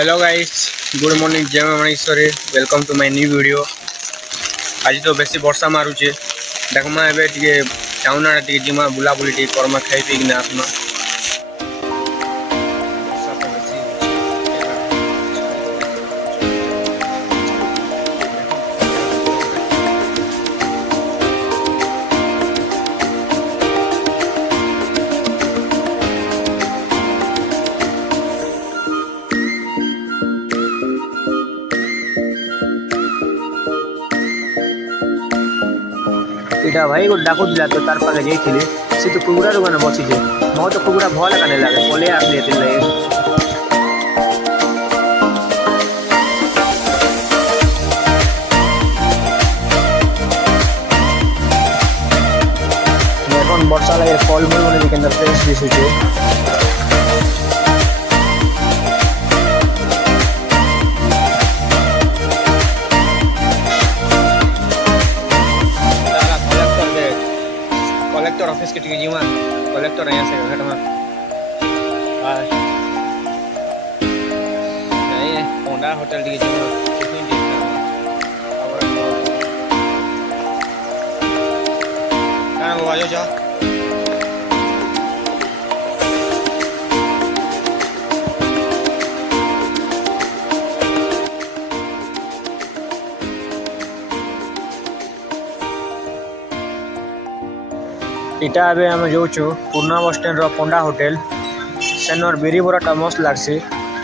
Hello guys, good morning, जय Maneshwari. Welcome to my new video. आज तो बेसी वर्षा मारुचे, देखमा एबे टिके टाउन आड़े टिके जिमा बुलाबुली टिके करमा, खाई पी किना आसमा। इटा भाई को डाकू दिला तो तार पाके जाइथिले से तो कुकुड़ा दुकान बसी जे मो तो कुकुड़ा भल काने लागे पले आसले तिले এখন বর্ষা লাগে ফল মূল মানে কেন ফ্রেশ দিছুছে कलेक्टर ऑफिस के टिके जिमा कलेक्टर यहाँ से घट में नहीं है होंडा होटल टिके जिमा कितनी देखना और कहाँ वो आजो जा इटा एबे हम जाऊँ पुरना बस स्टैंड पंडा होटेल सेनर बिरी बराटा मस्त लागसी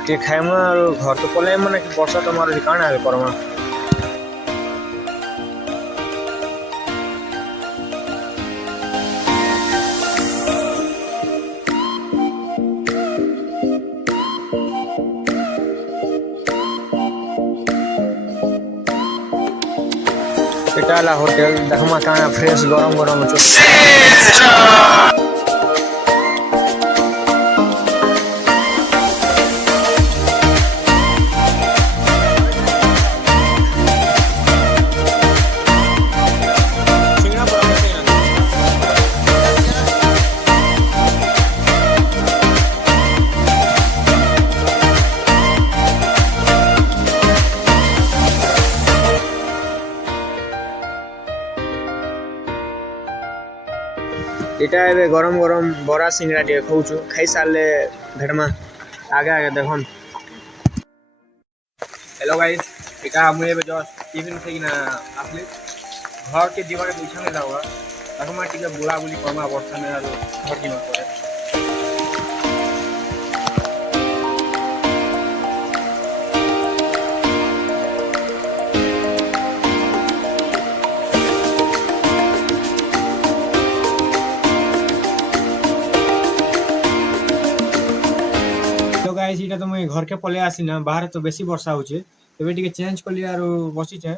टे खाइमा और घर तो पलाइ माने कि वर्षा तो मारो काण आबे करमा इटाला होटल देखमा काना फ्रेश गरम गरम छ इटा एबे गरम गरम बड़ा सिंगड़ा टे खाऊछु खाई साले भेटमा आगे आगे देखन। हेलो गाइस, इटा मुझे एबे जस्ट टिफिन से किना आसली घर के जीवन के पीछे में जाऊंगा देखमा टिके बुलाबुली करमा वर्षा में आलो घर जीवन करे गाइस इटा तो मैं घर के पले आसी ना बाहर तो बेसी वर्षा होचे एबे टिके चेंज कर लिया आरो बसी छे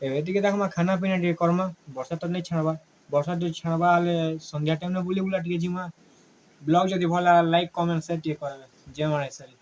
एबे टिके देखमा खाना पीना टिके करमा वर्षा तो नहीं छाड़बा वर्षा जो छाड़बा आले संध्या टाइम में बुली बुला टिके जिमा ब्लॉग जदी भला लाइक कमेंट शेयर टिके करबे जय मानेश्वरी।